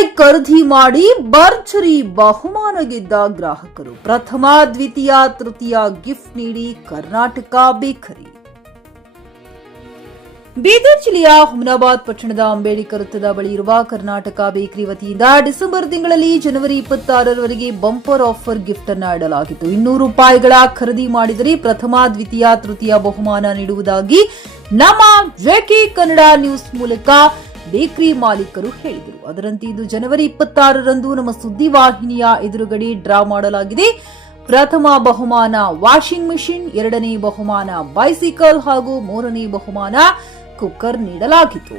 Bike ಖರೀದಿ ಮಾಡಿ ಭರ್ಜರಿ ಬಹುಮಾನ ಗೆದ್ದ ಗ್ರಾಹಕರು. ಪ್ರಥಮ, ದ್ವಿತೀಯ, ತೃತೀಯ ಗಿಫ್ಟ್ ನೀಡಿ ಕರ್ನಾಟಕ ಬೇಕರಿ. ಬೀದರ್ ಜಿಲ್ಲೆಯ ಹುಮನಾಬಾದ್ ಪಟ್ಟಣದ ಅಂಬೇಡ್ಕರ್ ವೃತ್ತದ ಬಳಿ ಇರುವ ಕರ್ನಾಟಕ ಬೇಕರಿ ವತಿಯಿಂದ ಡಿಸೆಂಬರ್ ತಿಂಗಳಲ್ಲಿ ಜನವರಿ 26ರವರೆಗೆ ಬಂಪರ್ ಆಫರ್ ಗಿಫ್ಟ್ ಅನ್ನು ಇಡಲಾಗಿತ್ತು. ₹200 ಖರೀದಿ ಮಾಡಿದರೆ ಪ್ರಥಮ, ದ್ವಿತೀಯ, ತೃತೀಯ ಬಹುಮಾನ ನೀಡುವುದಾಗಿ ನಮ್ಮ ಜೆಕೆ ಕನ್ನಡ ನ್ಯೂಸ್ ಮೂಲಕ ಬೇಕರಿ ಮಾಲೀಕರು ಹೇಳಿದರು. ಅದರಂತೆ ಇಂದು ಜನವರಿ 26ರಂದು ನಮ್ಮ ಸುದ್ದಿವಾಹಿನಿಯ ಎದುರುಗಡೆ ಡ್ರಾ ಮಾಡಲಾಗಿದೆ. ಪ್ರಥಮ ಬಹುಮಾನ ವಾಷಿಂಗ್ ಮೆಷಿನ್, ಎರಡನೇ ಬಹುಮಾನ ಬೈಸಿಕಲ್ ಹಾಗೂ ಮೂರನೇ ಬಹುಮಾನ ಕುಕ್ಕರ್ ನೀಡಲಾಗಿತ್ತು.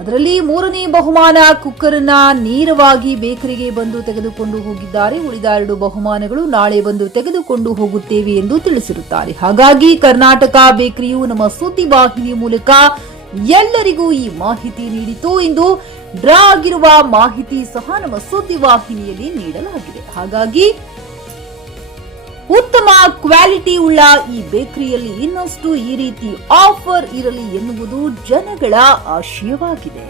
ಅದರಲ್ಲಿ ಮೂರನೇ ಬಹುಮಾನ ಕುಕ್ಕರ್ ಅನ್ನ ನೇರವಾಗಿ ಬೇಕರಿಗೆ ಬಂದು ತೆಗೆದುಕೊಂಡು ಹೋಗಿದ್ದಾರೆ. ಉಳಿದ 2 ಬಹುಮಾನಗಳು ನಾಳೆ ಬಂದು ತೆಗೆದುಕೊಂಡು ಹೋಗುತ್ತೇವೆ ಎಂದು ತಿಳಿಸಿರುತ್ತಾರೆ. ಹಾಗಾಗಿ ಕರ್ನಾಟಕ ಬೇಕರಿಯು ನಮ್ಮ ಸುದ್ದಿವಾಹಿನಿ ಮೂಲಕ ಎಲ್ಲರಿಗೂ ಈ ಮಾಹಿತಿ ನೀಡಿತು. ಇಂದು ಡ್ರಾ ಆಗಿರುವ ಮಾಹಿತಿ ಸಹ ನಮ್ಮ ಸುದ್ದಿವಾಹಿನಿಯಲ್ಲಿ ನೀಡಲಾಗಿದೆ. ಹಾಗಾಗಿ ಉತ್ತಮ ಕ್ವಾಲಿಟಿ ಉಳ್ಳ ಈ ಬೇಕರಿಯಲ್ಲಿ ಇನ್ನಷ್ಟು ಈ ರೀತಿ ಆಫರ್ ಇರಲಿ ಎನ್ನುವುದು ಜನಗಳ ಆಶಯವಾಗಿದೆ.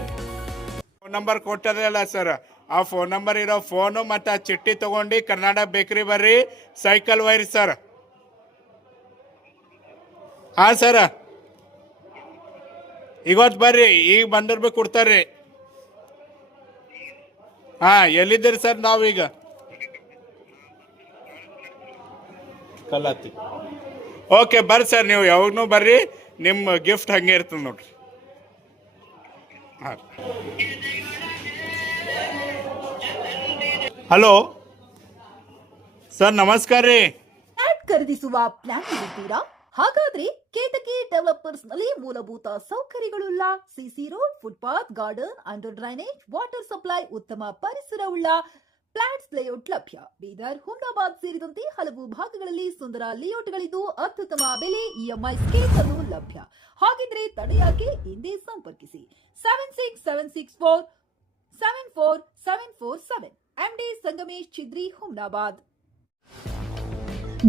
ಫೋನ್ ನಂಬರ್ ಕೊಟ್ಟದಲ್ಲ ಸರ್, ಆ ಫೋನ್ ನಂಬರ್ ಇರೋ ಫೋನು ಮತ್ತು ಆ ಚಿಟ್ಟಿ ತಗೊಂಡು ಕರ್ನಾಟಕ ಬೇಕರಿ ಬರ್ರಿ, ಸೈಕಲ್ ವೈರಿ ಸರ್. ಹಾಂ ಸರ್, ಇವತ್ತು ಬರ್ರಿ, ಈಗ ಬಂದ್ರೆ ಕೊಡ್ತಾರ್ರಿ. ಹಾಂ, ಎಲ್ಲಿದ್ದೀರಿ ಸರ್? ನಾವೀಗ ಕಲ್ಲತ್ತಿ. ಓಕೆ, ಬರ್ರಿ ಸರ್, ನೀವು ಯಾವಾಗೂ ಬರ್ರಿ, ನಿಮ್ಮ ಗಿಫ್ಟ್ ಹಂಗೆ ಇರ್ತದೆ ನೋಡ್ರಿ. ಹಾಂ, ಹಲೋ ಸರ್, ನಮಸ್ಕಾರ ರೀ. ಖರೀದಿಸುವ ಪ್ಲಾನ್ ಇದ್ದೀರಾ? ಹಾಗಾದ್ರೆ ಕೇತಕಿ ಡೆವಲಪರ್ಸ್ ನಲ್ಲಿ ಮೂಲಭೂತ ಸೌಕರ್ಯಗಳುಳ್ಳ CC road, footpath, garden, under drainage, water supply, ಉತ್ತಮ ಪರಿಸರವುಳ್ಳ ಫ್ಲಾಟ್ಸ್ ಲೇಔಟ್ ಲಭ್ಯ. ಬೀದರ್, ಹುಮನಾಬಾದ್ ಸೇರಿದಂತೆ ಹಲವು ಭಾಗಗಳಲ್ಲಿ ಸುಂದರ ಲೇಔಟ್ಗಳಿದ್ದು ಅತ್ಯುತ್ತಮ ಬೆಲೆ, ಇಎಂಐ ಸ್ಕೀಮ್ ಅನ್ನು ಲಭ್ಯ. ಹಾಗಿದ್ರೆ ತಡೆಯಾಕೆ? ಹಿಂದೆ ಸಂಪರ್ಕಿಸಿ 7676474747 ಎಂಡಿ ಸಂಗಮೇಶ್ ಚಿದ್ರಿ, ಹುಮನಾಬಾದ್.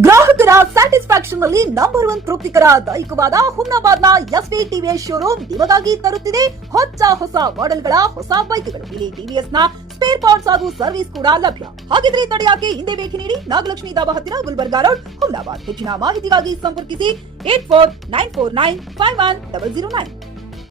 ಗ್ರಾಹಕರ ಸ್ಯಾಟಿಸ್ಫ್ಯಾಕ್ಷನ್ ನಲ್ಲಿ ನಂಬರ್ 1 ತೃಪ್ತಿಕರ ದೈಹಿಕವಾದ ಹುಮನಾಬಾದ್ನ ಎಸ್ವಿ ಟಿವಿಎಸ್ ಶೋರೂಮ್ ನಿಮಗಾಗಿ ತರುತ್ತಿದೆ ಹೊಸ ಮಾಡೆಲ್ಗಳ ಹೊಸ ಬೈಕ್ಗಳು. ಇಲ್ಲಿ ಟಿವಿಎಸ್ ನ ಸ್ಪೇರ್ ಪಾರ್ಟ್ಸ್ ಹಾಗೂ ಸರ್ವಿಸ್ ಕೂಡ ಲಭ್ಯ. ಹಾಗಿದ್ರೆ ತಡೆಯಾಕೆ? ಹಿಂದೆ ಭೇಟಿ ನೀಡಿ, ನಾಗಲಕ್ಷ್ಮಿ ದಾಬಾ ಹತ್ತಿರ, ಗುಲ್ಬರ್ಗಾ ರೋಡ್, ಹುಮನಾಬಾದ್. ಹೆಚ್ಚಿನ ಮಾಹಿತಿಗಾಗಿ ಸಂಪರ್ಕಿಸಿ 8494951009.